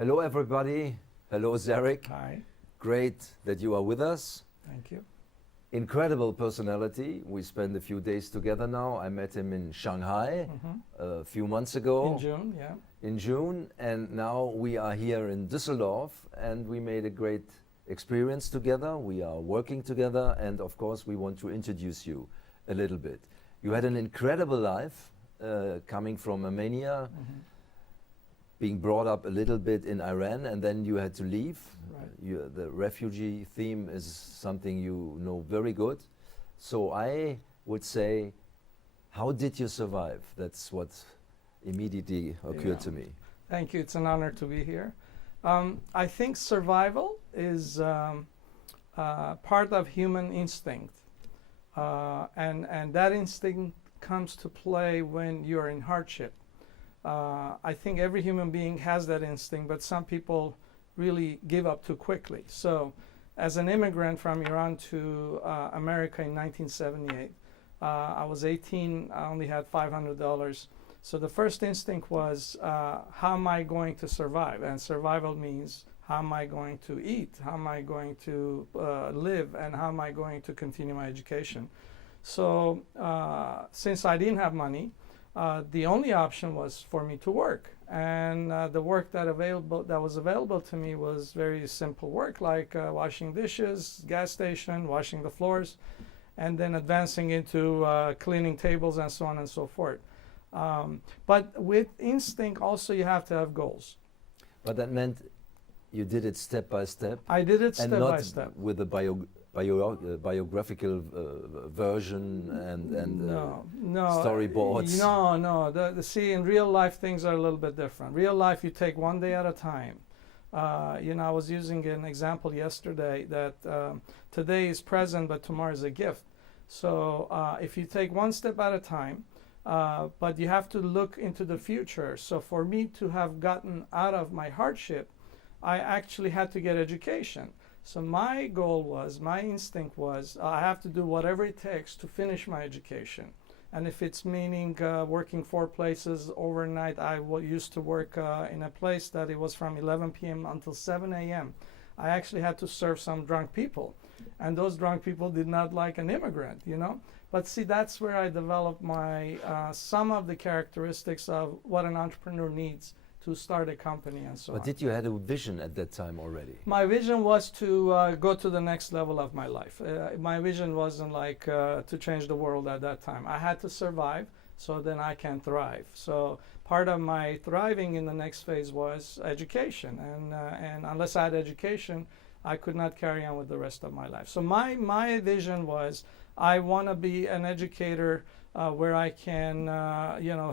Hello, everybody. Hello, Zarik. Hi. Great that you are with us. Thank you. Incredible personality. We spent a few days together now. I met him in Shanghai a few months ago. In June, yeah. In June, and now we are here in Düsseldorf, and we made a great experience together. We are working together, and of course, we want to introduce you a little bit. You had an incredible life, coming from Armenia, being brought up a little bit in Iran, and then you had to leave. Right. The refugee theme is something you know very good. So I would say, how did you survive? That's what immediately occurred to me. Thank you. It's an honor to be here. I think survival is part of human instinct. And that instinct comes to play when you're in hardship. I think every human being has that instinct, but some people really give up too quickly. So as an immigrant from Iran to America in 1978, I was 18, I only had $500. So the first instinct was, how am I going to survive? And survival means, how am I going to eat? How am I going to live? And how am I going to continue my education? So since I didn't have money, the only option was for me to work. And the work that was available to me was very simple work, like washing dishes, gas station, washing the floors, and then advancing into cleaning tables and so on and so forth. But with instinct also you have to have goals. But that meant you did it step by step? I did it step by step. And not with a biographical version and no, storyboards? No. See, in real life things are a little bit different. Real life you take one day at a time. I was using an example yesterday that today is present but tomorrow is a gift. So if you take one step at a time, but you have to look into the future. So for me to have gotten out of my hardship, I actually had to get education. So my goal was, my instinct was, I have to do whatever it takes to finish my education. And if it's meaning working 4 places overnight, I used to work in a place that it was from 11 p.m. until 7 a.m. I actually had to serve some drunk people. And those drunk people did not like an immigrant, But see, that's where I developed my some of the characteristics of what an entrepreneur needs to start a company and so on. But did you have a vision at that time already? My vision was to go to the next level of my life. My vision wasn't like to change the world at that time. I had to survive so then I can thrive. So part of my thriving in the next phase was education. And unless I had education, I could not carry on with the rest of my life. So my vision was, I want to be an educator where I can,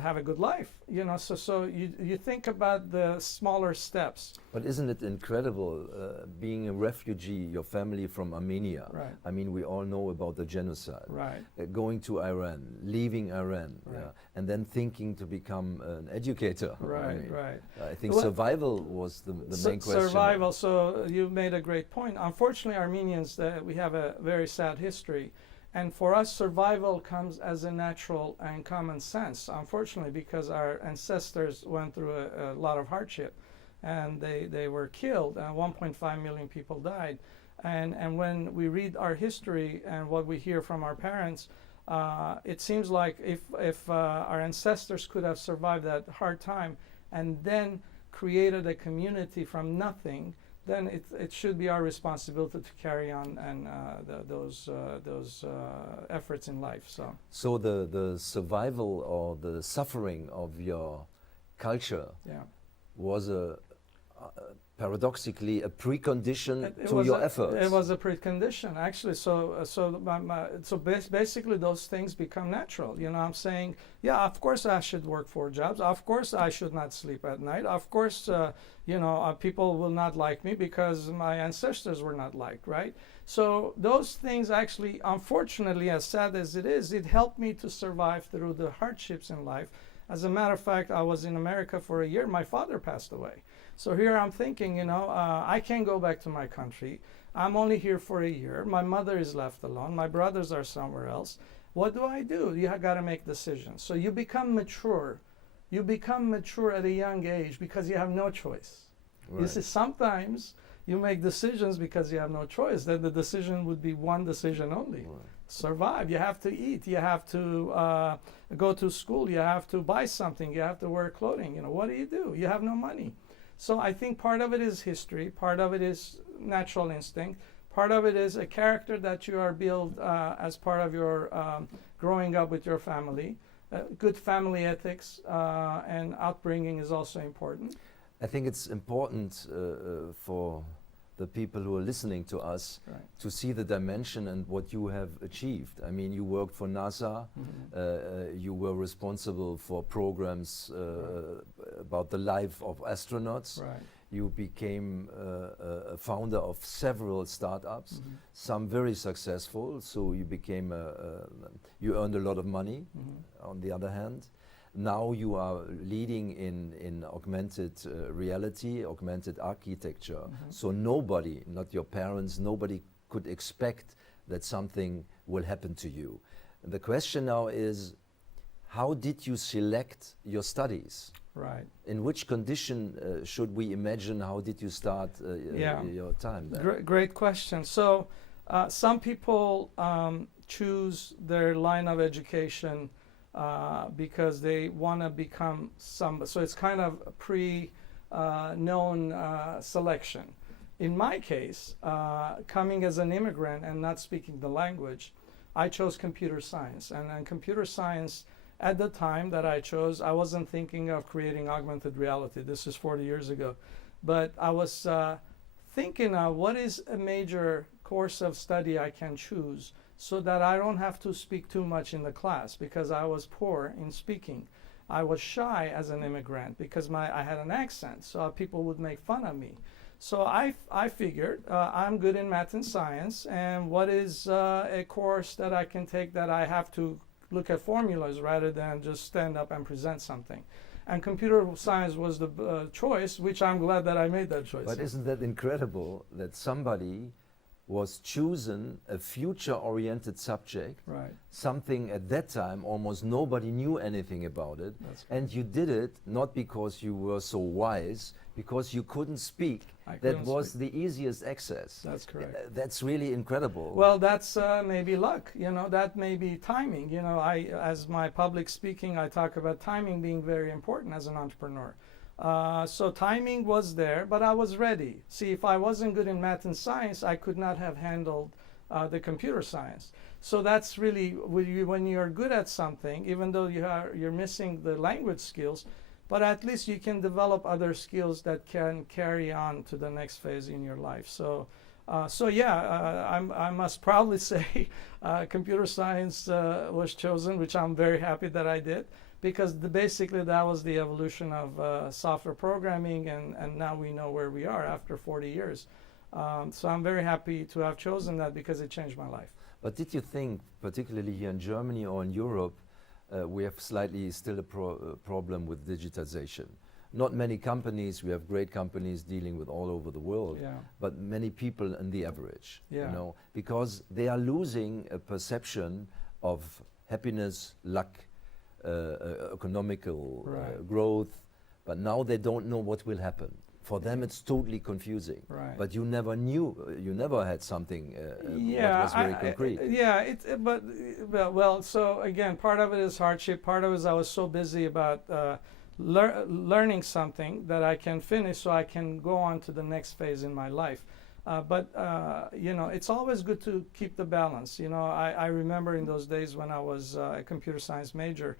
have a good life. So you think about the smaller steps. But isn't it incredible, being a refugee, your family from Armenia? Right. I mean, we all know about the genocide. Right. Going to Iran, leaving Iran, Right. and then thinking to become an educator. Right, right. I think survival was the main question. Survival. So you made a great point. Unfortunately, Armenians, we have a very sad history. And for us, survival comes as a natural and common sense, unfortunately, because our ancestors went through a lot of hardship and they were killed, and 1.5 million people died. And when we read our history and what we hear from our parents, it seems like if our ancestors could have survived that hard time and then created a community from nothing, then it should be our responsibility to carry on and those efforts in life. So the survival or the suffering of your culture was paradoxically a precondition to your efforts. It was a precondition, actually. So basically those things become natural. I'm saying, yeah, of course I should work 4 jobs. Of course I should not sleep at night. Of course, people will not like me because my ancestors were not liked, right? So those things actually, unfortunately, as sad as it is, it helped me to survive through the hardships in life. As a matter of fact, I was in America for a year. My father passed away. So here I'm thinking, I can't go back to my country. I'm only here for a year. My mother is left alone. My brothers are somewhere else. What do? You got to make decisions. So you become mature. You become mature at a young age because you have no choice. You Right. see, sometimes you make decisions because you have no choice. Then the decision would be one decision only. Right. Survive. You have to eat. You have to go to school. You have to buy something. You have to wear clothing. You know, what do? You have no money. So I think part of it is history. Part of it is natural instinct. Part of it is a character that you are built as part of your growing up with your family. Good family ethics and upbringing is also important. I think it's important for the people who are listening to us Right. to see the dimension and what you have achieved. I mean, you worked for NASA, you were responsible for programs about the life of astronauts. Right. You became a founder of several startups, some very successful, so you became, you earned a lot of money, on the other hand. Now you are leading in augmented reality, augmented architecture. So nobody, not your parents, nobody could expect that something will happen to you. The question now is, how did you select your studies? Right. In which condition should we imagine, how did you start your time there? Great question. So some people choose their line of education because they want to become somebody. So it's kind of a pre-known selection. In my case, coming as an immigrant and not speaking the language, I chose computer science. And computer science, at the time that I chose, I wasn't thinking of creating augmented reality. This is 40 years ago. But I was thinking of what is a major course of study I can choose so that I don't have to speak too much in the class, because I was poor in speaking. I was shy as an immigrant because I had an accent, so people would make fun of me. So I figured I'm good in math and science, and what is a course that I can take that I have to look at formulas rather than just stand up and present something. And computer science was the choice, which I'm glad that I made that choice. But isn't that incredible that somebody was choosing a future-oriented subject, Right. something at that time almost nobody knew anything about it, That's and you did it not because you were so wise, because you couldn't speak. I That couldn't was speak. the easiest access. That's correct. That's really incredible. Well, that's maybe luck, you know, that may be timing. You know, as my public speaking, I talk about timing being very important as an entrepreneur. So timing was there, but I was ready. See, if I wasn't good in math and science, I could not have handled the computer science. So that's really, when you're good at something, even though you're missing the language skills, but at least you can develop other skills that can carry on to the next phase in your life. So I must proudly say computer science was chosen, which I'm very happy that I did, because basically that was the evolution of software programming, and now we know where we are after 40 years. So I'm very happy to have chosen that because it changed my life. But did you think, particularly here in Germany or in Europe, we have slightly still a problem with digitization? Not many companies, we have great companies dealing with all over the world, Yeah. but many people in the average, Yeah. you know, because they are losing a perception of happiness, luck, economical Right. growth, but now they don't know what will happen. For them, it's totally confusing. Right. But you never knew, you never had something Yeah, that was very concrete. Well, so again, part of it is hardship. Part of it is I was so busy about learning something that I can finish, so I can go on to the next phase in my life. You know, it's always good to keep the balance. You know, I remember in those days when I was a computer science major,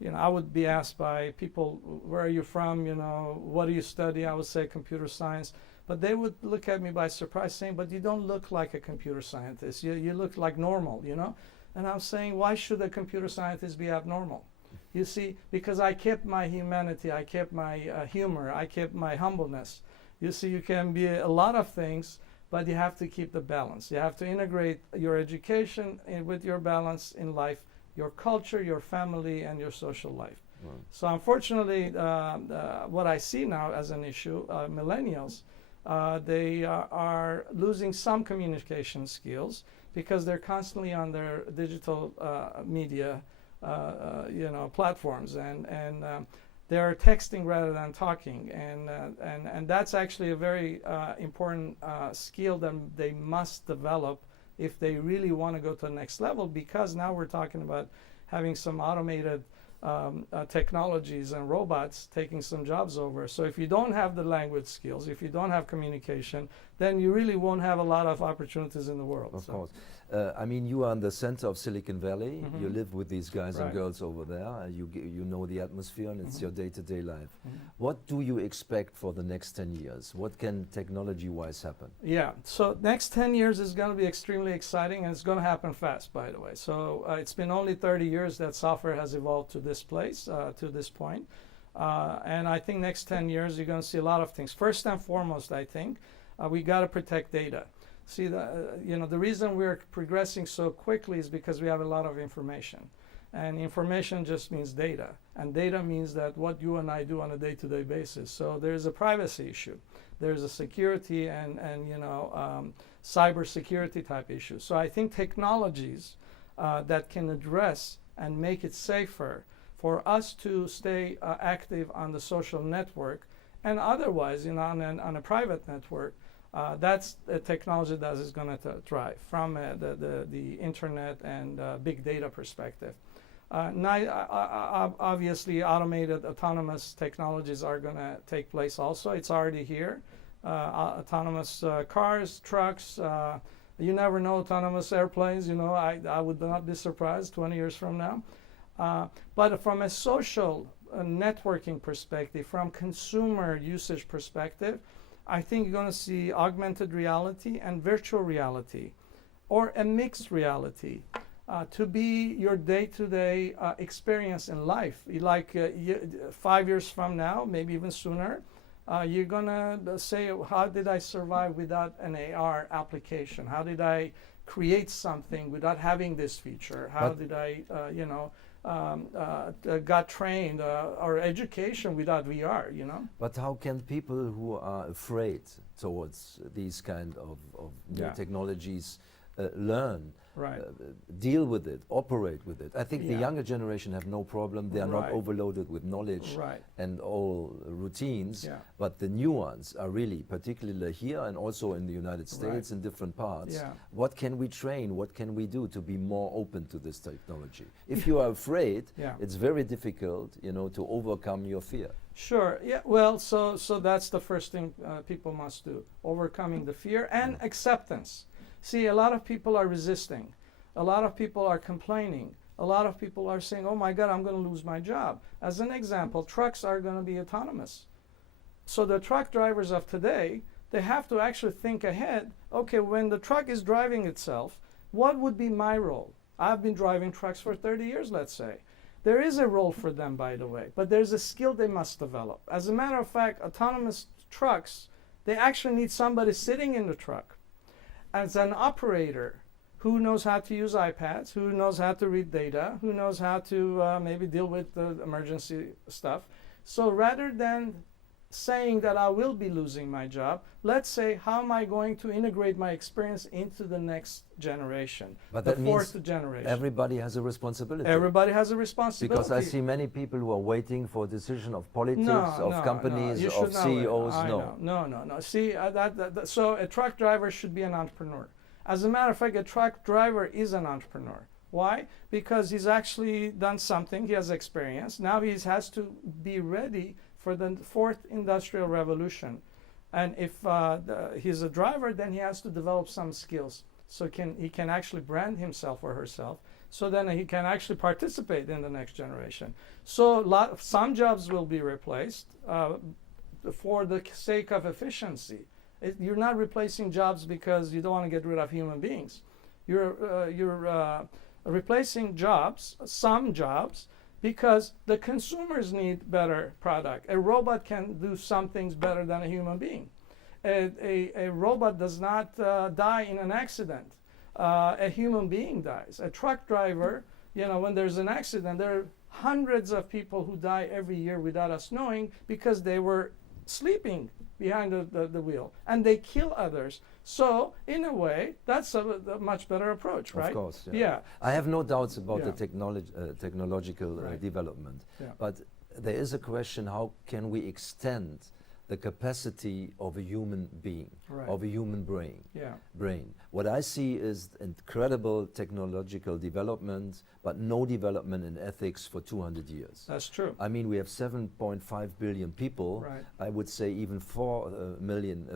you know, I would be asked by people, where are you from? You know, what do you study? I would say computer science. But they would look at me by surprise saying, but you don't look like a computer scientist. You look like normal, you know? And I'm saying, why should a computer scientist be abnormal? You see, because I kept my humanity, I kept my humor, I kept my humbleness. You see, you can be a lot of things, but you have to keep the balance. You have to integrate your education with your balance in life, your culture, your family, and your social life. Right. So unfortunately, what I see now as an issue, millennials, they are losing some communication skills because they're constantly on their digital media you know, platforms. And they're texting rather than talking, and that's actually a very important skill that they must develop if they really want to go to the next level, because now we're talking about having some automated technologies and robots taking some jobs over. So if you don't have the language skills, if you don't have communication, then you really won't have a lot of opportunities in the world. Of course. I mean, you are in the center of Silicon Valley. Mm-hmm. You live with these guys Right. and girls over there. You know the atmosphere, and it's Mm-hmm. your day-to-day life. Mm-hmm. What do you expect for the next 10 years? What can technology-wise happen? Yeah, so next 10 years is going to be extremely exciting, and it's going to happen fast, by the way. So it's been only 30 years that software has evolved to this place, to this point. And I think next 10 years, you're going to see a lot of things. First and foremost, I think, we got to protect data. See, the reason we're progressing so quickly is because we have a lot of information. And information just means data. And data means that what you and I do on a day-to-day basis. So there's a privacy issue. There's a security and cyber security type issue. So I think technologies that can address and make it safer for us to stay active on the social network and otherwise, on a private network, that's a technology that is going to thrive from the internet and big data perspective. Obviously, automated autonomous technologies are going to take place also. It's already here. Autonomous cars, trucks, you never know, autonomous airplanes, I would not be surprised 20 years from now. But from a social networking perspective, from consumer usage perspective, I think you're going to see augmented reality and virtual reality, or a mixed reality, to be your day-to-day experience in life. 5 years from now, maybe even sooner, you're going to say, how did I survive without an AR application? How did I create something without having this feature? How did I, got trained or education without VR, But how can people who are afraid towards these kind of new technologies learn, Right. Deal with it, operate with it? I think the Yeah. younger generation have no problem. They are not Right. overloaded with knowledge Right. and all routines. Yeah. But the new ones are really, particularly here and also in the United States, in different parts. Yeah. What can we train? What can we do to be more open to this technology? If you are afraid, Yeah. it's very difficult, to overcome your fear. Sure. Yeah. Well, so that's the first thing people must do: overcoming the fear and acceptance. See, a lot of people are resisting. A lot of people are complaining. A lot of people are saying, "Oh my God, I'm going to lose my job." As an example, trucks are going to be autonomous. So the truck drivers of today, they have to actually think ahead. Okay, when the truck is driving itself, what would be my role? I've been driving trucks for 30 years, let's say. There is a role for them, by the way, but there's a skill they must develop. As a matter of fact, autonomous trucks, they actually need somebody sitting in the truck as an operator who knows how to use iPads, who knows how to read data, who knows how to maybe deal with the emergency stuff. So rather than saying that I will be losing my job, let's say, how am I going to integrate my experience into the next generation, But the that means fourth generation? everybody has a responsibility. Everybody has a responsibility. Because I see many people who are waiting for a decision of politics, of companies, you of should know it. CEOs. I No. know. No. See, so a truck driver should be an entrepreneur. As a matter of fact, a truck driver is an entrepreneur. Why? Because he's actually done something, he has experience. Now he has to be ready for the fourth industrial revolution. And if he's a driver, then he has to develop some skills. So he can actually brand himself or herself. So then he can actually participate in the next generation. So some jobs will be replaced for the sake of efficiency. You're not replacing jobs because you don't want to get rid of human beings. You're replacing jobs, some jobs, because the consumers need better product. A robot can do some things better than a human being. A robot does not die in an accident. A human being dies. A truck driver, when there's an accident, there are hundreds of people who die every year without us knowing because they were sleeping behind the wheel, and they kill others. So in a way, that's a much better approach, right? Of course, Yeah. I have no doubts about Yeah. the technological Right. development. Yeah. But there is a question: how can we extend the capacity of a human being, Right. of a human brain? Yeah. What I see is incredible technological development, but no development in ethics for 200 years. That's true. I mean, we have 7.5 billion people. Right. I would say even 4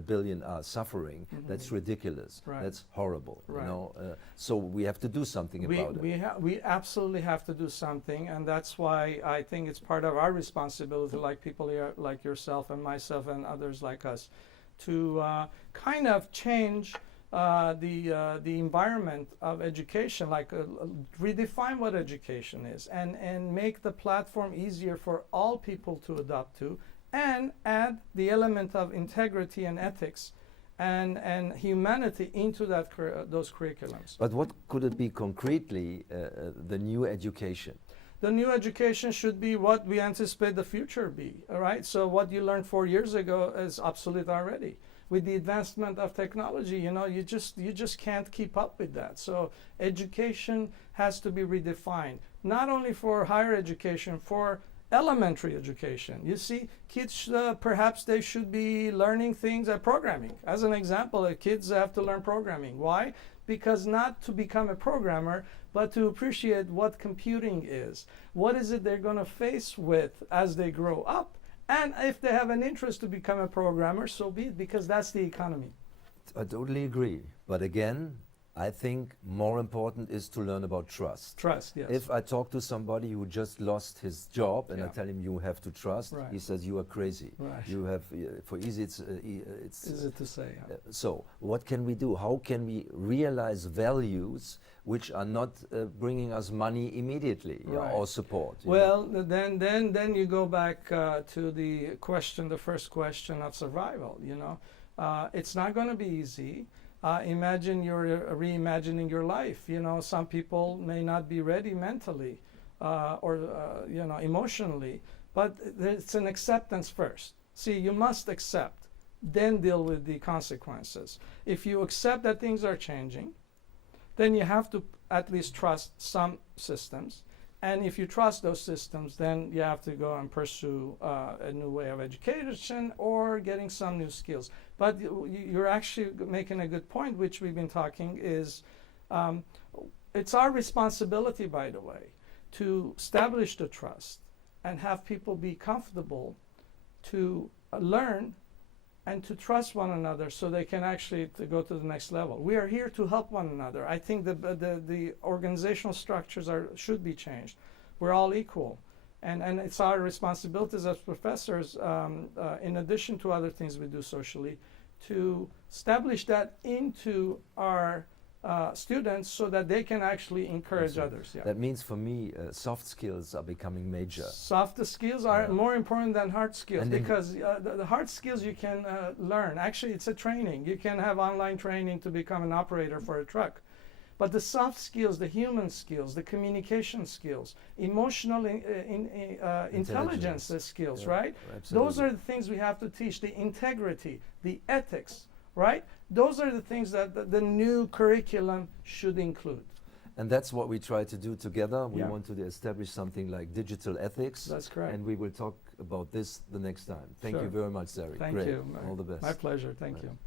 billion are suffering. Mhm. That's ridiculous. Right. That's horrible. Right. You know, so we have to do something about it. We absolutely have to do something, and that's why I think it's part of our responsibility, like people here, like yourself and myself and others like us, to kind of change the environment of education, like redefine what education is, and make the platform easier for all people to adopt to, and add the element of integrity and ethics and humanity into that those curriculums. But what could it be concretely, the new education? The new education should be what we anticipate the future be, all right? So what you learned 4 years ago is obsolete already. With the advancement of technology, you know, you just can't keep up with that. So education has to be redefined, not only for higher education, for elementary education. You see, kids, perhaps they should be learning things like programming. As an example, kids have to learn programming. Why? Because not to become a programmer, but to appreciate what computing is. What is it they're going to face with as they grow up? And if they have an interest to become a programmer, so be it, because that's the economy. I totally agree. But again, I think more important is to learn about trust. Trust, yes. If I talk to somebody who just lost his job and I Yeah. tell him you have to trust, Right. he says you are crazy. Right. You have, for easy, it's Is it to say? Yeah. so what can we do? How can we realize values which are not bringing us money immediately, Right. or support? you know? Well, then you go back to the question, the first question of survival. You know, it's not going to be easy. Imagine you're reimagining your life. You know, some people may not be ready mentally or you know, emotionally, but it's an acceptance first. See, you must accept, then deal with the consequences. If you accept that things are changing, then you have to at least trust some systems. And if you trust those systems, then you have to go and pursue a new way of education or getting some new skills. But you're actually making a good point, which we've been talking, is it's our responsibility, by the way, to establish the trust and have people be comfortable to learn and to trust one another so they can actually to go to the next level. We are here to help one another. I think the organizational structures should be changed. We're all equal. And it's our responsibilities as professors, in addition to other things we do socially, to establish that into our students so that they can actually encourage others. Yeah. That means for me, soft skills are becoming major. Soft skills are Yeah. more important than hard skills, And because the hard skills you can learn. Actually, it's a training. You can have online training to become an operator for a truck. But the soft skills, the human skills, the communication skills, emotional intelligence skills, Yeah, right? absolutely. Those are the things we have to teach. The integrity, the ethics, right? Those are the things that the new curriculum should include. And that's what we try to do together. We Yeah. want to establish something like digital ethics. That's correct. And we will talk about this the next time. Thank Sure. you very much, Zarik. Thank Great. you. All the best. My pleasure. Thank Right. you.